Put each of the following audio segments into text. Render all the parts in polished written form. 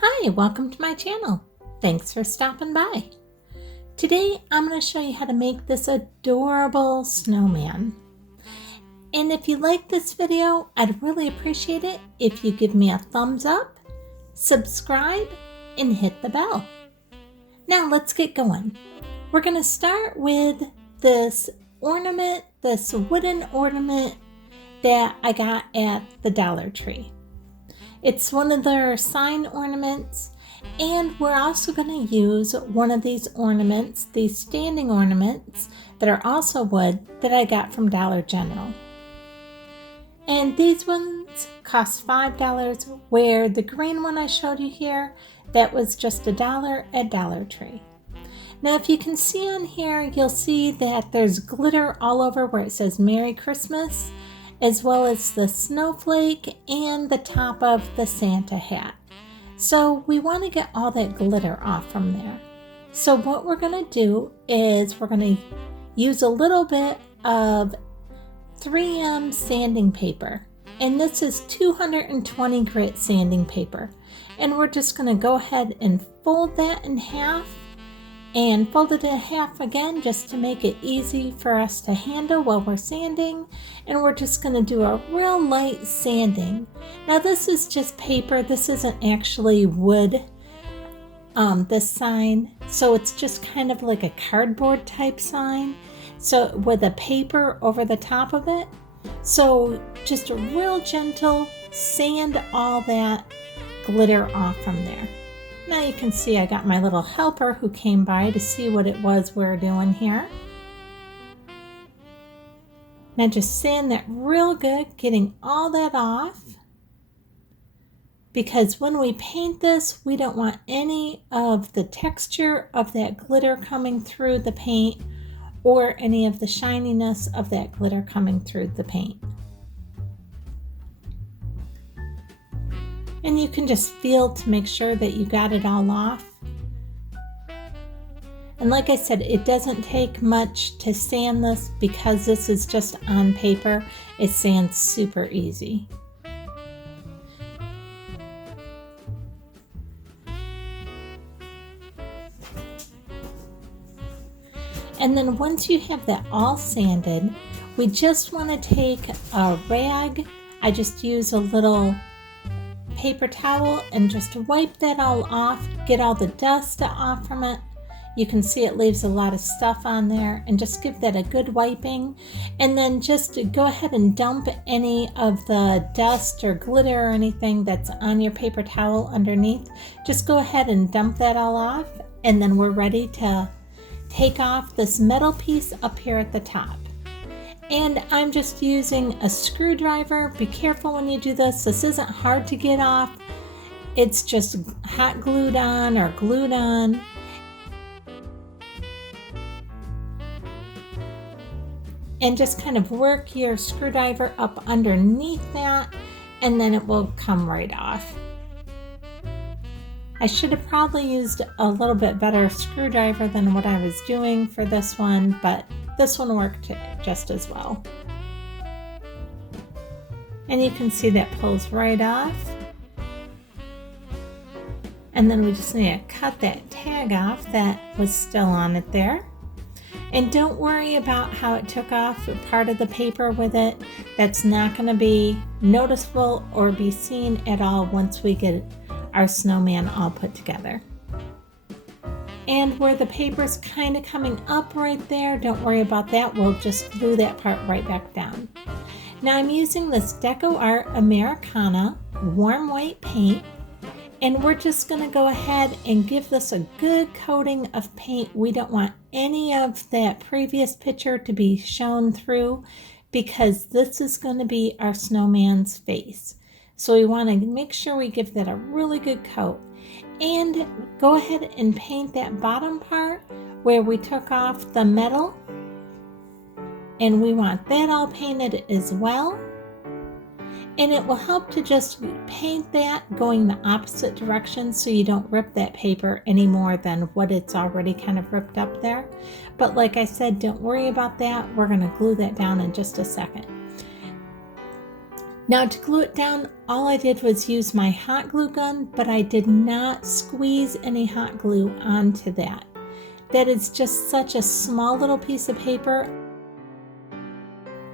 Hi, welcome to my channel. Thanks for stopping by. Today I'm going to show you how to make this adorable snowman. And if you like this video, I'd really appreciate it if you give me a thumbs up, subscribe, and hit the bell. Now let's get going. We're going to start with this ornament, this wooden ornament that I got at the Dollar Tree. It's one of their sign ornaments, and we're also going to use one of these ornaments, these standing ornaments that are also wood that I got from Dollar General. And these ones cost $5, where the green one I showed you here, that was just $1 at Dollar Tree. Now if you can see on here, you'll see that there's glitter all over where it says Merry Christmas, as well as the snowflake and the top of the Santa hat. So we want to get all that glitter off from there. So what we're going to do is we're going to use a little bit of 3M sanding paper. And this is 220 grit sanding paper. And we're just going to go ahead and fold that in half and fold it in half again just to make it easy for us to handle while we're sanding. And we're just going to do a real light sanding. Now this is just paper, this isn't actually wood, this sign, so it's just kind of like a cardboard type sign, so with a paper over the top of it. So just a real gentle sand all that glitter off from there. Now you can see I got my little helper who came by to see what it was we're doing here. Now just sand that real good, getting all that off. Because when we paint this, we don't want any of the texture of that glitter coming through the paint or any of the shininess of that glitter coming through the paint. And you can just feel to make sure that you got it all off. And like I said, it doesn't take much to sand this because this is just on paper. It sands super easy. And then once you have that all sanded, we just want to take a rag. I just use a little paper towel and just wipe that all off, get all the dust off from it. You can see it leaves a lot of stuff on there, and just give that a good wiping. And then just go ahead and dump any of the dust or glitter or anything that's on your paper towel underneath. Just go ahead and dump that all off, and then we're ready to take off this metal piece up here at the top. And I'm just using a screwdriver. Be careful when you do this. This isn't hard to get off. It's just hot glued on or glued on. And just kind of work your screwdriver up underneath that, and then it will come right off. I should have probably used a little bit better screwdriver than what I was doing for this one, but this one worked just as well. And you can see that pulls right off. And then we just need to cut that tag off that was still on it there. And don't worry about how it took off part of the paper with it. That's not going to be noticeable or be seen at all once we get our snowman all put together. And where the paper's kind of coming up right there, don't worry about that. We'll just glue that part right back down. Now I'm using this Decor Americana warm white paint, and we're just going to go ahead and give this a good coating of paint. We don't want any of that previous picture to be shown through, because this is going to be our snowman's face. So we want to make sure we give that a really good coat. And go ahead and paint that bottom part where we took off the metal. And we want that all painted as well. And it will help to just paint that going the opposite direction so you don't rip that paper any more than what it's already kind of ripped up there. But like I said, don't worry about that. We're going to glue that down in just a second. Now to glue it down, all I did was use my hot glue gun, but I did not squeeze any hot glue onto that. That is just such a small little piece of paper.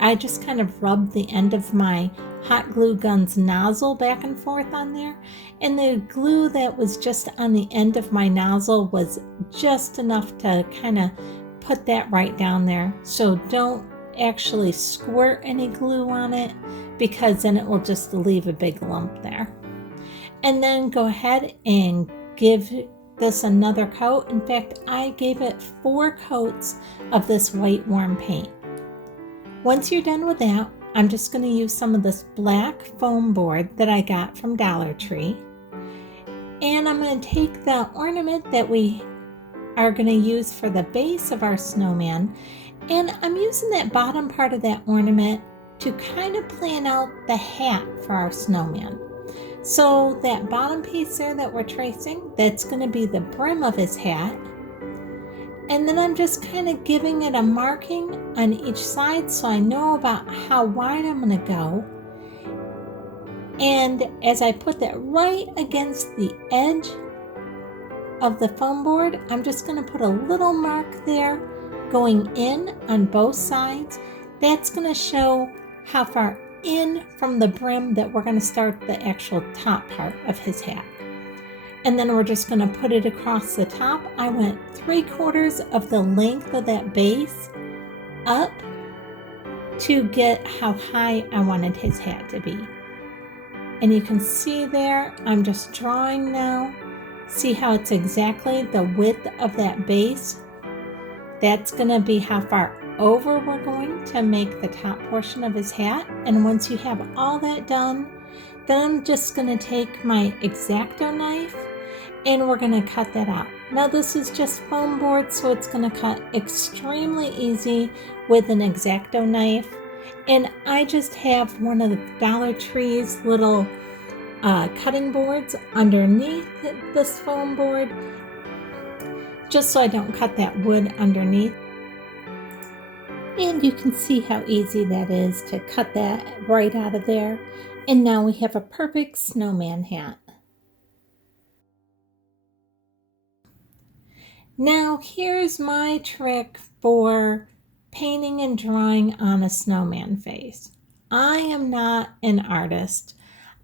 I just kind of rubbed the end of my hot glue gun's nozzle back and forth on there, and the glue that was just on the end of my nozzle was just enough to kind of put that right down there. So don't actually squirt any glue on it, because then it will just leave a big lump there. And then go ahead and give this another coat. In fact, I gave it 4 coats of this white warm paint. Once you're done with that, I'm just going to use some of this black foam board that I got from Dollar Tree. And I'm going to take the ornament that we are going to use for the base of our snowman, and I'm using that bottom part of that ornament to kind of plan out the hat for our snowman. So that bottom piece there that we're tracing, that's going to be the brim of his hat. And then I'm just kind of giving it a marking on each side so I know about how wide I'm going to go. And as I put that right against the edge of the foam board, I'm just going to put a little mark there going in on both sides. That's going to show how far in from the brim that we're going to start the actual top part of his hat. And then we're just going to put it across the top. I went 3/4 of the length of that base up to get how high I wanted his hat to be. And you can see there, I'm just drawing now. See how it's exactly the width of that base? That's going to be how far over we're going to make the top portion of his hat. And once you have all that done, then I'm just going to take my X-Acto knife and we're going to cut that out. Now this is just foam board, so it's going to cut extremely easy with an X-Acto knife. And I just have one of the Dollar Tree's little cutting boards underneath this foam board, just so I don't cut that wood underneath. And you can see how easy that is to cut that right out of there. And now we have a perfect snowman hat. Now here's my trick for painting and drawing on a snowman face. I am not an artist.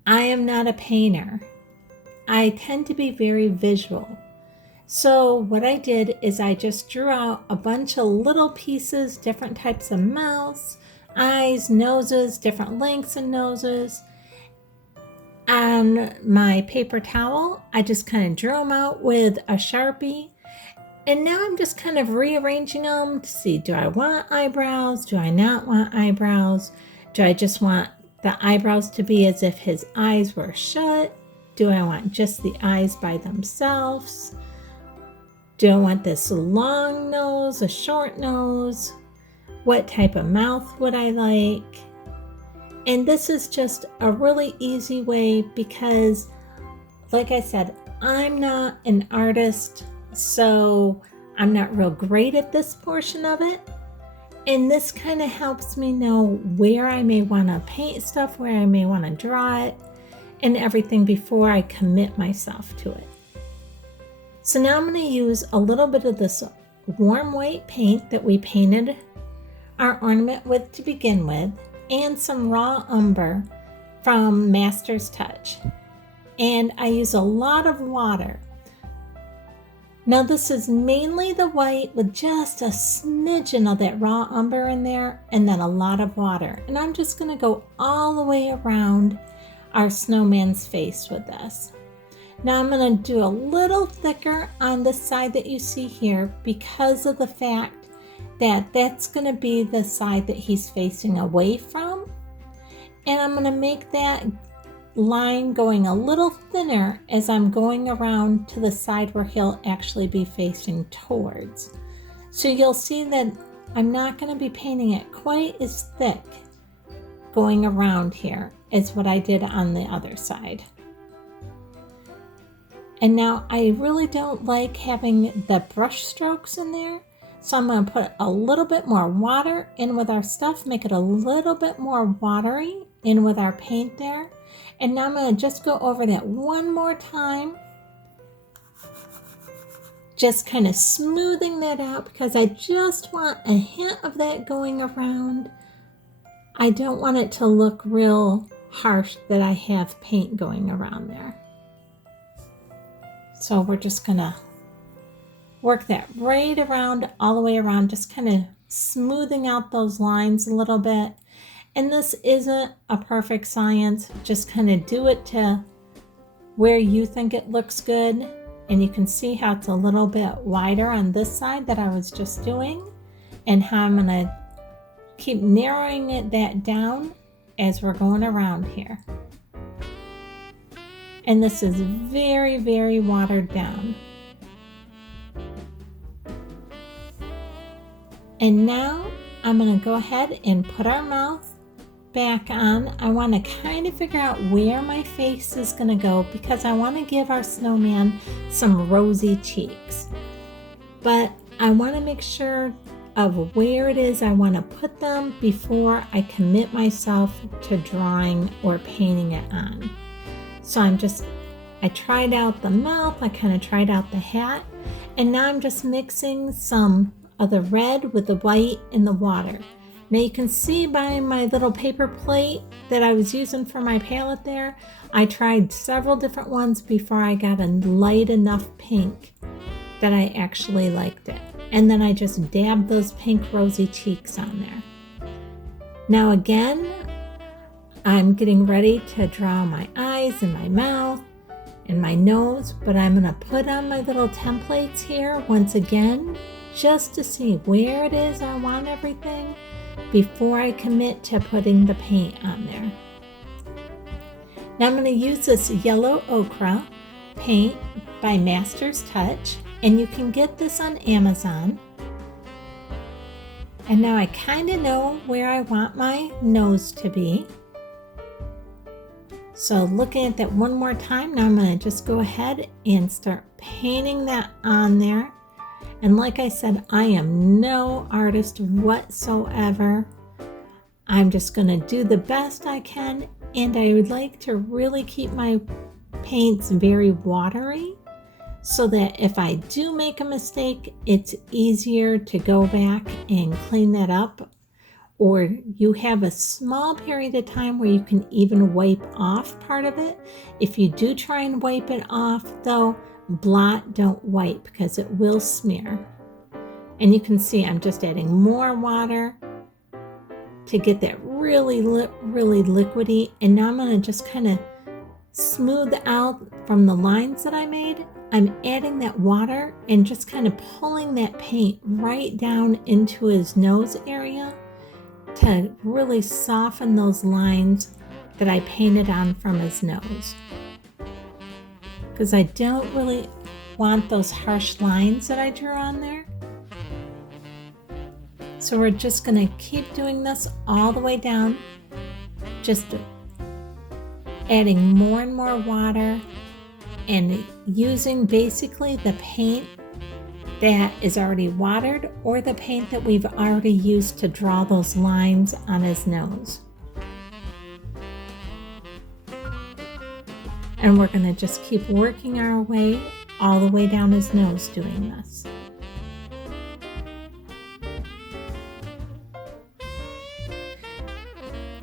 I am not a painter. I tend to be very visual. So what I did is I just drew out a bunch of little pieces, different types of mouths, eyes, noses, different lengths of noses. On my paper towel, I just kind of drew them out with a Sharpie. And now I'm just kind of rearranging them to see, do I want eyebrows? Do I not want eyebrows? Do I just want the eyebrows to be as if his eyes were shut? Do I want just the eyes by themselves? Do I want this long nose, a short nose? What type of mouth would I like? And this is just a really easy way because, like I said, I'm not an artist, so I'm not real great at this portion of it. And this kind of helps me know where I may want to paint stuff, where I may want to draw it, and everything before I commit myself to it. So now I'm going to use a little bit of this warm white paint that we painted our ornament with to begin with, and some raw umber from Master's Touch. And I use a lot of water. Now this is mainly the white with just a smidgen of that raw umber in there, and then a lot of water. And I'm just going to go all the way around our snowman's face with this. Now I'm going to do a little thicker on the side that you see here because of the fact that that's going to be the side that he's facing away from. And I'm going to make that line going a little thinner as I'm going around to the side where he'll actually be facing towards. So you'll see that I'm not going to be painting it quite as thick going around here as what I did on the other side. And now I really don't like having the brush strokes in there, so I'm going to put a little bit more water in with our stuff, make it a little bit more watery, in with our paint there. And now I'm going to just go over that one more time. Just kind of smoothing that out because I just want a hint of that going around. I don't want it to look real harsh that I have paint going around there. So we're just gonna work that right around, all the way around, just kind of smoothing out those lines a little bit. And this isn't a perfect science, just kind of do it to where you think it looks good. And you can see how it's a little bit wider on this side that I was just doing, and how I'm gonna keep narrowing that down as we're going around here. And this is very, very watered down. And now I'm going to go ahead and put our mouth back on. I want to kind of figure out where my face is going to go because I want to give our snowman some rosy cheeks. But I want to make sure of where it is I want to put them before I commit myself to drawing or painting it on. So I tried out the mouth, I kind of tried out the hat, and now I'm just mixing some of the red with the white in the water. Now you can see by my little paper plate that I was using for my palette there, I tried several different ones before I got a light enough pink that I actually liked it. And then I just dabbed those pink rosy cheeks on there. Now again, I'm getting ready to draw my eyes and my mouth and my nose, but I'm gonna put on my little templates here once again, just to see where it is I want everything before I commit to putting the paint on there. Now I'm gonna use this yellow ochre paint by Master's Touch, and you can get this on Amazon. And now I kind of know where I want my nose to be. So looking at that one more time, now I'm going to just go ahead and start painting that on there. And like I said, I am no artist whatsoever. I'm just going to do the best I can, and I would like to really keep my paints very watery so that if I do make a mistake, it's easier to go back and clean that up. Or you have a small period of time where you can even wipe off part of it. If you do try and wipe it off though, blot, don't wipe because it will smear. And you can see I'm just adding more water to get that really liquidy. And now I'm gonna just kind of smooth out from the lines that I made. I'm adding that water and just kind of pulling that paint right down into his nose area to really soften those lines that I painted on from his nose. Because I don't really want those harsh lines that I drew on there. So we're just going to keep doing this all the way down, just adding more and more water and using basically the paint that is already watered or the paint that we've already used to draw those lines on his nose. And we're going to just keep working our way all the way down his nose doing this.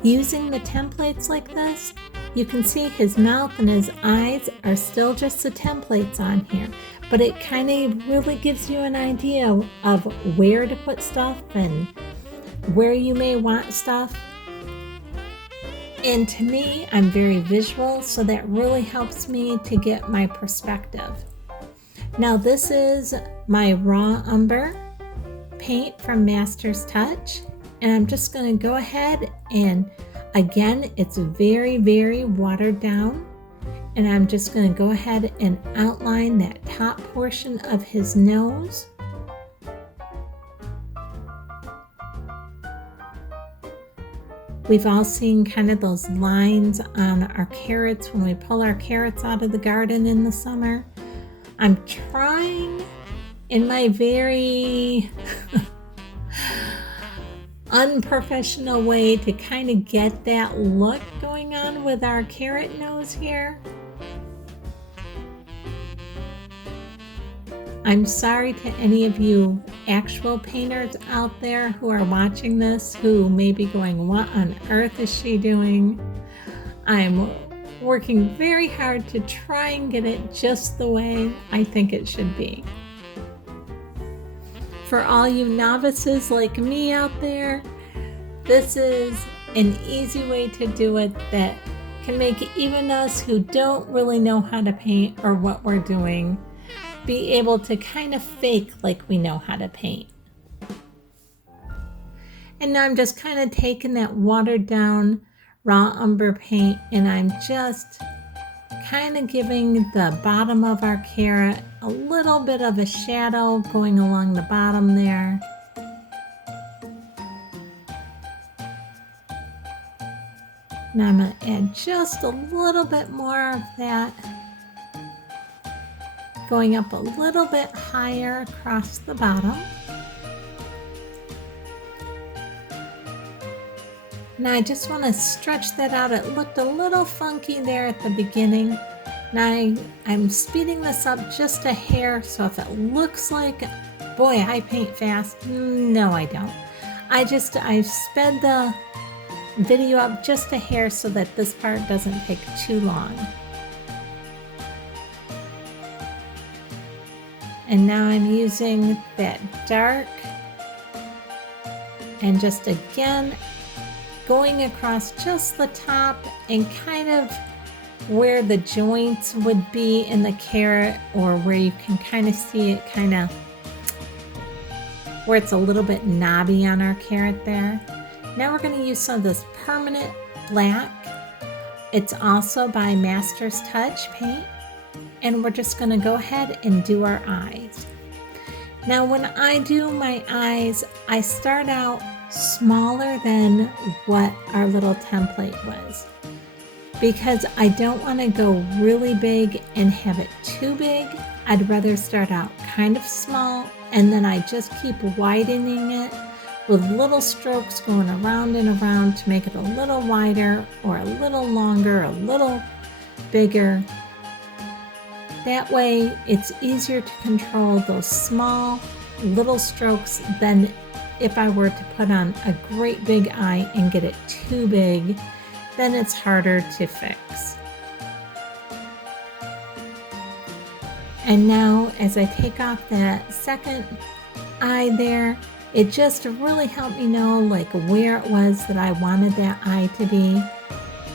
Using the templates like this, you can see his mouth and his eyes are still just the templates on here, but it kind of really gives you an idea of where to put stuff and where you may want stuff. And to me, I'm very visual, so that really helps me to get my perspective. Now this is my raw umber paint from Master's Touch, and I'm just going to go ahead and again, it's very watered down, and I'm just going to go ahead and outline that top portion of his nose. We've all seen kind of those lines on our carrots when we pull our carrots out of the garden in the summer. I'm trying in my very unprofessional way to kind of get that look going on with our carrot nose here. I'm sorry to any of you actual painters out there who are watching this who may be going, what on earth is she doing? I'm working very hard to try and get it just the way I think it should be. For all you novices like me out there, this is an easy way to do it that can make even us who don't really know how to paint or what we're doing be able to kind of fake like we know how to paint. And now I'm just kind of taking that watered down raw umber paint and I'm just kind of giving the bottom of our carrot a little bit of a shadow going along the bottom there. Now I'm going to add just a little bit more of that, going up a little bit higher across the bottom. Now I just want to stretch that out. It looked a little funky there at the beginning. Now I'm speeding this up just a hair, so if it looks like, boy, I paint fast, no I don't. I sped the video up just a hair so that this part doesn't take too long. And now I'm using that dark and just again going across just the top and kind of where the joints would be in the carrot, or where you can kind of see it kind of where it's a little bit knobby on our carrot there. Now we're going to use some of this permanent black. It's also by Master's Touch paint. And we're just going to go ahead and do our eyes. Now when I do my eyes, I start out smaller than what our little template was, because I don't want to go really big and have it too big. I'd rather start out kind of small and then I just keep widening it with little strokes going around and around to make it a little wider or a little longer, a little bigger. That way it's easier to control those small little strokes than if I were to put on a great big eye and get it too big, then it's harder to fix. And now as I take off that second eye there, it just really helped me know like where it was that I wanted that eye to be.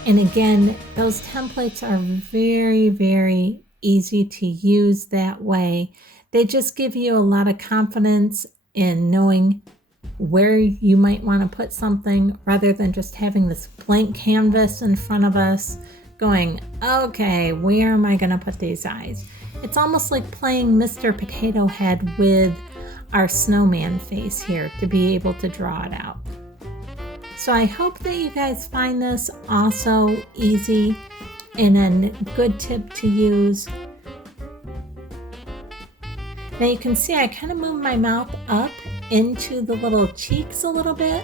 And again, those templates are very, very easy to use that way. They just give you a lot of confidence in knowing where you might want to put something rather than just having this blank canvas in front of us going, okay, where am I going to put these eyes? It's almost like playing Mr. Potato Head with our snowman face here to be able to draw it out. So I hope that you guys find this also easy and a good tip to use. Now you can see I kind of moved my mouth up into the little cheeks a little bit.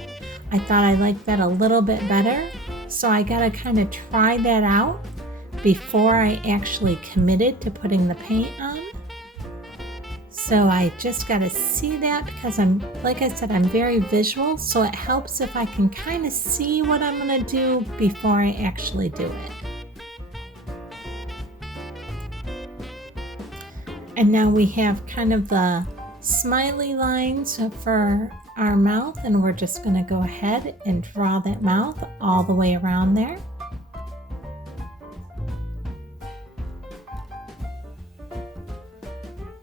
I thought I liked that a little bit better, so I gotta kind of try that out before I actually committed to putting the paint on. So I just gotta see that because like I said, I'm very visual, so it helps if I can kind of see what I'm gonna do before I actually do it. And now we have kind of the smiley lines for our mouth, and we're just going to go ahead and draw that mouth all the way around there.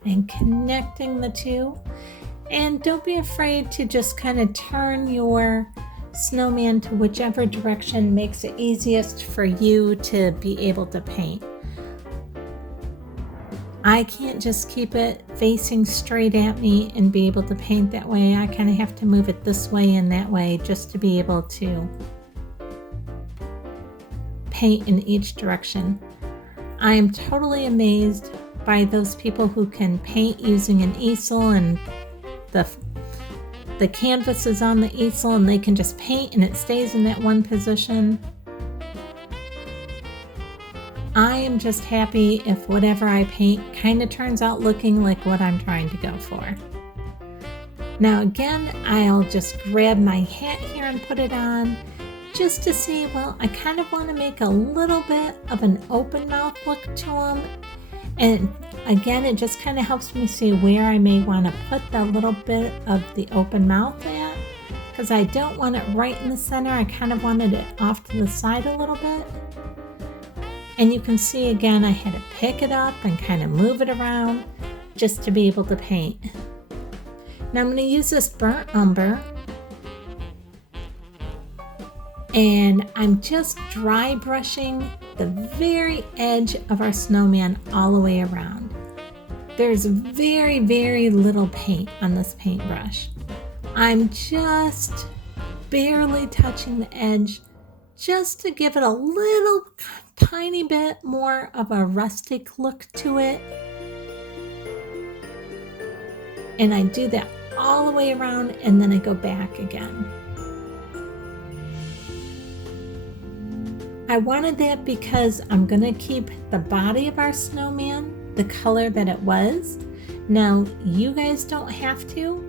And connecting the two. And don't be afraid to just kind of turn your snowman to whichever direction makes it easiest for you to be able to paint. I can't just keep it facing straight at me and be able to paint that way. I kind of have to move it this way and that way just to be able to paint in each direction. I am totally amazed by those people who can paint using an easel and the the canvas is on the easel and they can just paint and it stays in that one position. I am just happy if whatever I paint kind of turns out looking like what I'm trying to go for. Now again, I'll just grab my hat here and put it on just to see, well, I kind of want to make a little bit of an open mouth look to them. And again, it just kind of helps me see where I may want to put the little bit of the open mouth at, because I don't want it right in the center. I kind of wanted it off to the side a little bit. And you can see again, I had to pick it up and kind of move it around just to be able to paint. Now I'm going to use this burnt umber, and I'm just dry brushing the very edge of our snowman all the way around. There's very, very little paint on this paintbrush. I'm just barely touching the edge just to give it a little tiny bit more of a rustic look to it. And I do that all the way around and then I go back again. I wanted that because I'm going to keep the body of our snowman the color that it was. Now, you guys don't have to.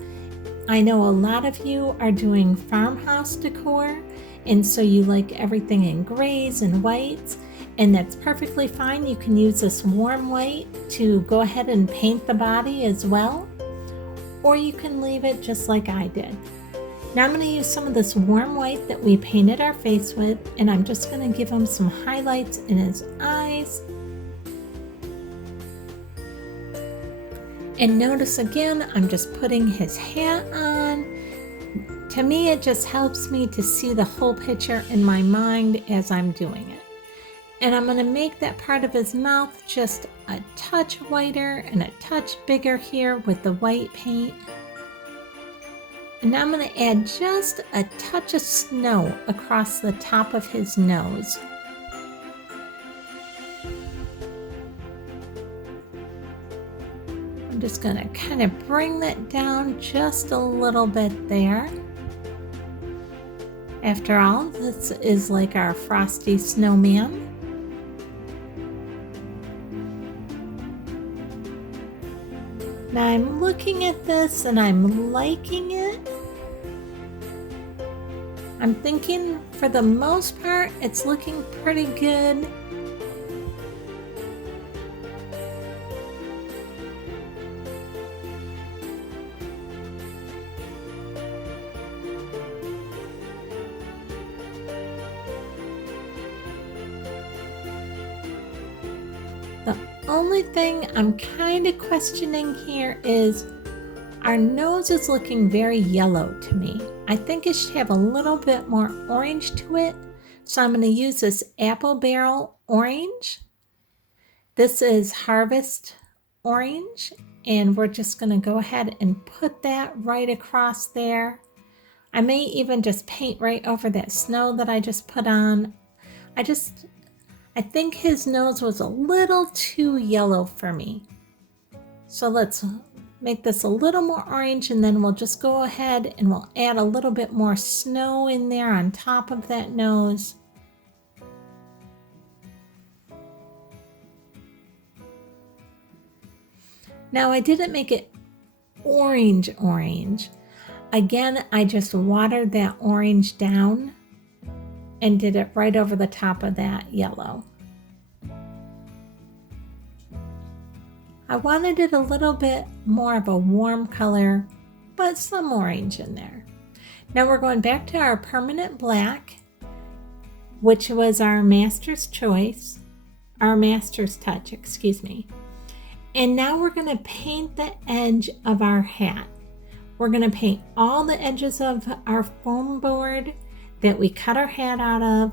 I know a lot of you are doing farmhouse decor, and so you like everything in grays and whites, and that's perfectly fine. You can use this warm white to go ahead and paint the body as well, or you can leave it just like I did. Now I'm going to use some of this warm white that we painted our face with, and I'm just going to give him some highlights in his eyes. And notice again, I'm just putting his hat on. To me, it just helps me to see the whole picture in my mind as I'm doing it. And I'm going to make that part of his mouth just a touch whiter and a touch bigger here with the white paint. And now I'm going to add just a touch of snow across the top of his nose. I'm just going to kind of bring that down just a little bit there. After all, this is like our frosty snowman. Now I'm looking at this and I'm liking it. I'm thinking for the most part it's looking pretty good. The only thing I'm kind of questioning here is our nose is looking very yellow to me. I think it should have a little bit more orange to it. So I'm going to use this apple barrel orange. This is harvest orange, and we're just going to go ahead and put that right across there. I may even just paint right over that snow that I just put on. I think his nose was a little too yellow for me. So let's make this a little more orange, and then we'll just go ahead and we'll add a little bit more snow in there on top of that nose. Now I didn't make it orange. Again, I just watered that orange down and did it right over the top of that yellow. I wanted it a little bit more of a warm color, but some orange in there. Now we're going back to our permanent black, which was our master's choice, our master's touch, excuse me. And now we're going to paint the edge of our hat. We're going to paint all the edges of our foam board that we cut our hat out of,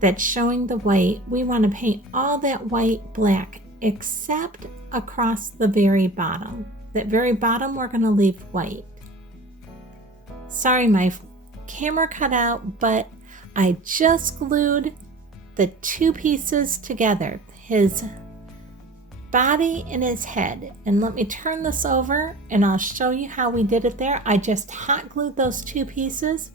that's showing the white. We want to paint all that white black except across the very bottom. That very bottom we're going to leave white. Sorry, my camera cut out, but I just glued the two pieces together, his body and his head. And let me turn this over and I'll show you how we did it there. I just hot glued those two pieces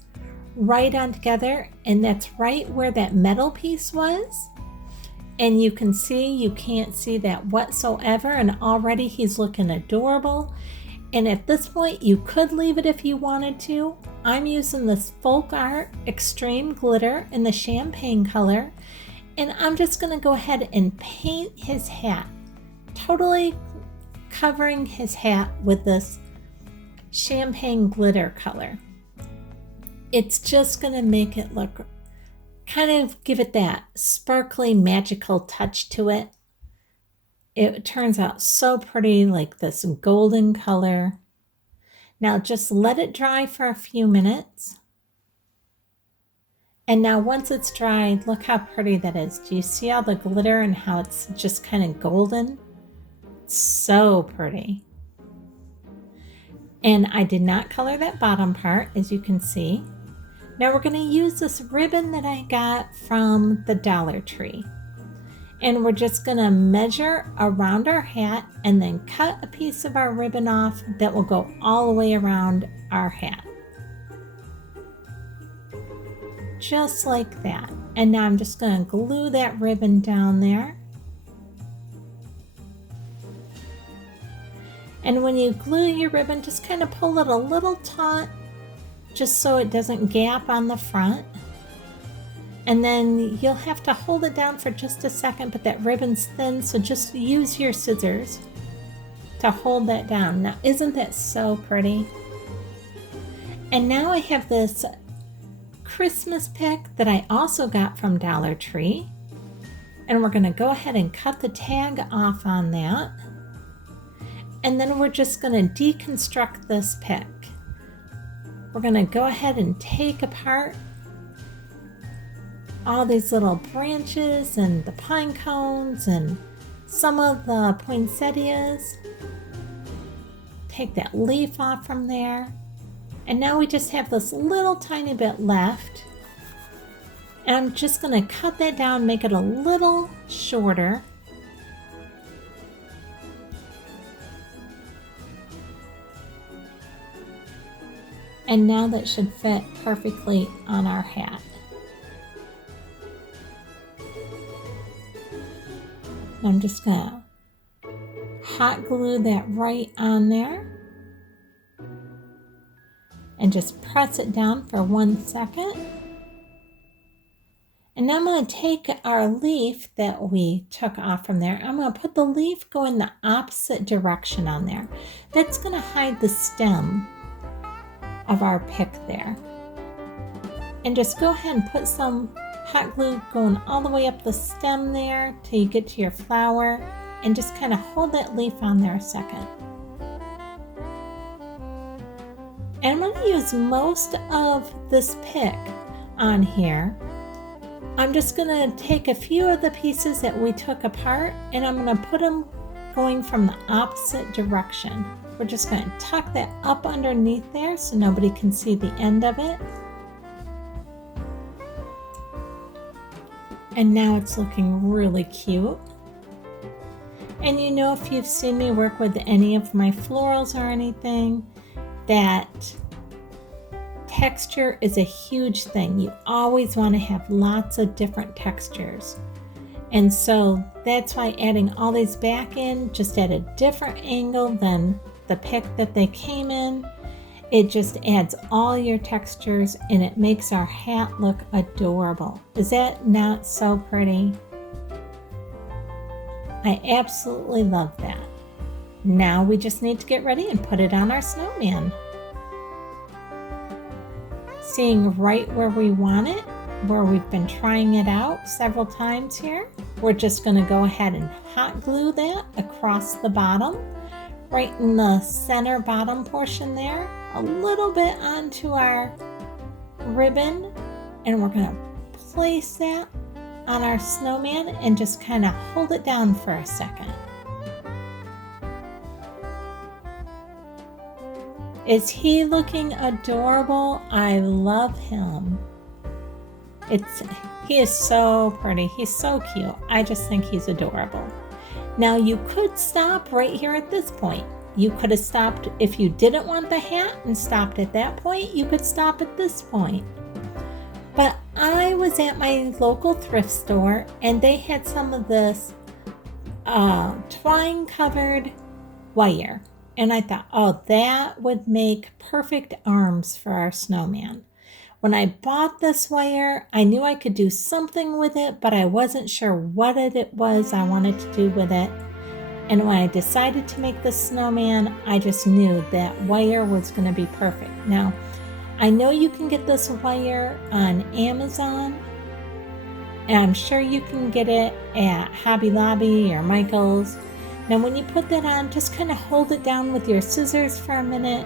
right on together, and that's right where that metal piece was. And you can see, you can't see that whatsoever, and already he's looking adorable. And at this point, you could leave it if you wanted to. I'm using this Folk Art Extreme Glitter in the champagne color, and I'm just gonna go ahead and paint his hat, totally covering his hat with this champagne glitter color. It's just gonna make it look, kind of give it that sparkly, magical touch to it. It turns out so pretty, like this golden color. Now just let it dry for a few minutes. And now once it's dried, look how pretty that is. Do you see all the glitter and how it's just kind of golden? It's so pretty. And I did not color that bottom part, as you can see. Now we're going to use this ribbon that I got from the Dollar Tree. And we're just going to measure around our hat and then cut a piece of our ribbon off that will go all the way around our hat. Just like that. And now I'm just going to glue that ribbon down there. And when you glue your ribbon, just kind of pull it a little taut, just so it doesn't gap on the front. And then you'll have to hold it down for just a second, but that ribbon's thin, so just use your scissors to hold that down. Now, isn't that so pretty? And now I have this Christmas pick that I also got from Dollar Tree. And we're gonna go ahead and cut the tag off on that. And then we're just gonna deconstruct this pick. We're gonna go ahead and take apart all these little branches and the pine cones and some of the poinsettias. Take that leaf off from there. And now we just have this little tiny bit left. And I'm just gonna cut that down, make it a little shorter. And now that should fit perfectly on our hat. I'm just gonna hot glue that right on there and just press it down for 1 second. And now I'm gonna take our leaf that we took off from there. I'm gonna put the leaf going the opposite direction on there. That's gonna hide the stem of our pick there. And just go ahead and put some hot glue going all the way up the stem there till you get to your flower, and just kind of hold that leaf on there a second. And I'm going to use most of this pick on here. I'm just going to take a few of the pieces that we took apart, and I'm going to put them going from the opposite direction. We're just going to tuck that up underneath there so nobody can see the end of it. And now it's looking really cute. And you know, if you've seen me work with any of my florals or anything, that texture is a huge thing. You always want to have lots of different textures. And so that's why adding all these back in, just at a different angle than the pick that they came in, it just adds all your textures and it makes our hat look adorable. Is that not so pretty? I absolutely love that. Now we just need to get ready and put it on our snowman. Seeing right where we want it, where we've been trying it out several times here, we're just going to go ahead and hot glue that across the bottom, right in the center bottom portion there, a little bit onto our ribbon, and we're going to place that on our snowman and just kind of hold it down for a second. Is he looking adorable? I love him. He is so pretty. He's so cute. I just think he's adorable. Now you could stop right here at this point. You could have stopped if you didn't want the hat and stopped at that point. You could stop at this point. But I was at my local thrift store and they had some of this twine covered wire. And I thought, oh, that would make perfect arms for our snowman. When I bought this wire, I knew I could do something with it, but I wasn't sure what it was I wanted to do with it. And when I decided to make this snowman, I just knew that wire was going to be perfect. Now, I know you can get this wire on Amazon, and I'm sure you can get it at Hobby Lobby or Michael's. Now, when you put that on, just kind of hold it down with your scissors for a minute.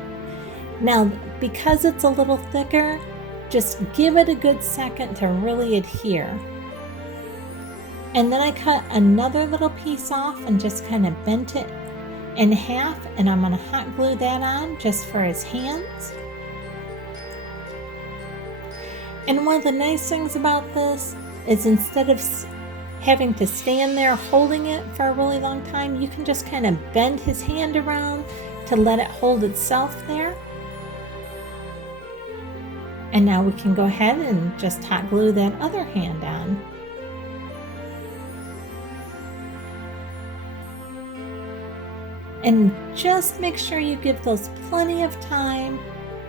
Now, because it's a little thicker, just give it a good second to really adhere. And then I cut another little piece off and just kind of bent it in half, and I'm going to hot glue that on just for his hands. And one of the nice things about this is instead of having to stand there holding it for a really long time, you can just kind of bend his hand around to let it hold itself there. And now we can go ahead and just hot glue that other hand on. And just make sure you give those plenty of time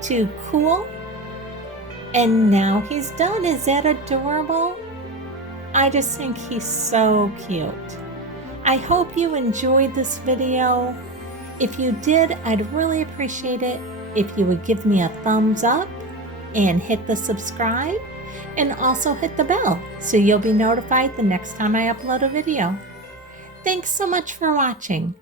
to cool. And now he's done. Is that adorable? I just think he's so cute. I hope you enjoyed this video. If you did, I'd really appreciate it if you would give me a thumbs up and hit the subscribe and also hit the bell so you'll be notified the next time I upload a video. Thanks so much for watching.